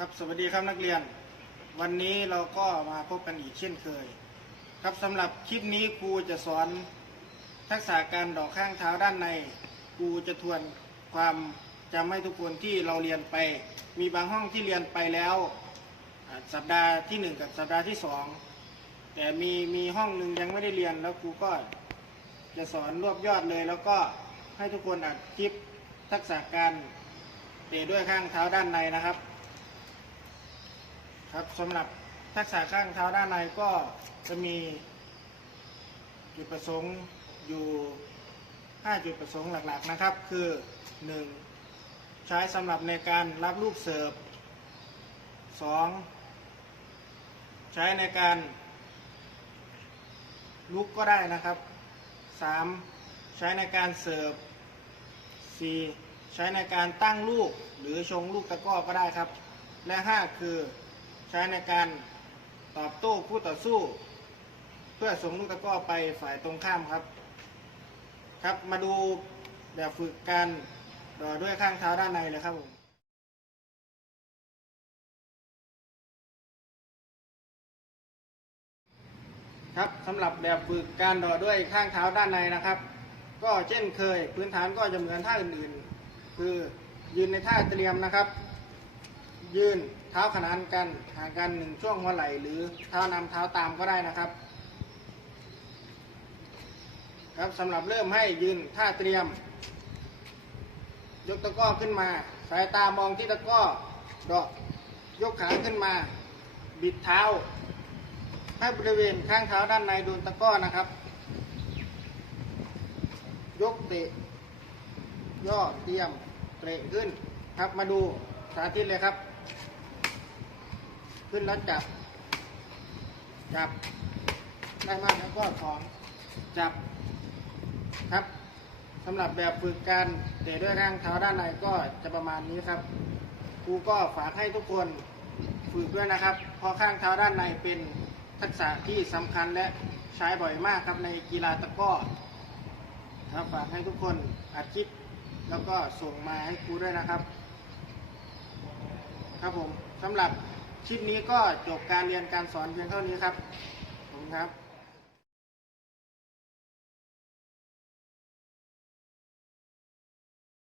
ครับสวัสดีครับนักเรียน วันนี้เราก็มาพบกันอีกเช่นเคย ครับสำหรับคลิปนี้ครูจะสอนทักษะการดอกข้างเท้าด้านในครูจะทวนความจำให้ทุกคนที่เราเรียนไป มีบางห้องที่เรียนไปแล้วสัปดาห์ที่หนึ่งกับสัปดาห์ที่สองแต่มีมีห้องหนึ่งยังไม่ได้เรียนแล้วครูก็จะสอนรวบยอดเลย แล้วก็ให้ทุกคนอัดคลิปทักษะการเตะด้วยข้างเท้าด้านในนะครับ ครับสำหรับทักษะข้างเท้าด้านในก็จะมีจุดประสงค์อยู่ 5 จุดประสงค์หลักๆนะครับ คือ 1. ใช้สำหรับในการรับลูกเสิร์ฟ 2. ใช้ในการลุกก็ได้นะครับ 3. ใช้ในการเสิร์ฟ 4. ใช้ในการตั้งลูกหรือชงลูกตะก้อก็ได้ครับ และ 5 คือ ใช้ในการตอบโต้คู่ต่อสู้ เพื่อส่งลูกตะก้อไปฝ่ายตรงข้ามครับ ครับมาดูแบบฝึกการดอด้วยข้างเท้าด้านในเลยครับผมครับสำหรับแบบฝึกการดอด้วยข้างเท้าด้านในนะครับ ก็เช่นเคยพื้นฐานก็จะเหมือนท่าอื่นๆ คือยืนในท่าเตรียมนะครับ ยืนเท้าขนานกันห่างกันหนึ่งช่วงหัวไหล่หรือเท้านำเท้าตามก็ได้นะครับ ครับสำหรับเริ่มให้ยืนท่าเตรียม ยกตะก้อขึ้นมา สายตามองที่ตะก้อดาะยกขาขึ้นมา บิดเท้า ให้บริเวณข้างเท้าด้านในโดนตะก้อนะครับ ยกเตะย่อเตรียมเตะขึ้นครับมาดูสาธิตเลยครับ ขึ้นแล้วจับ จับ ได้มากแล้วก็ถอนจับครับสำหรับแบบฝึกการเตะด้วยข้างเท้าด้านในก็จะประมาณนี้ครับครูก็ฝากให้ทุกคนฝึกด้วยนะครับ เพราะข้างเท้าด้านในเป็นทักษะที่สำคัญและใช้บ่อยมากครับในกีฬาตะก้อครับฝากให้ทุกคนอัดคลิปแล้วก็ส่งมาให้ครูด้วยนะครับ ครับผมสำหรับ คลิปนี้ก็จบการเรียนการสอนเพียงเท่านี้ครับ ขอบคุณครับ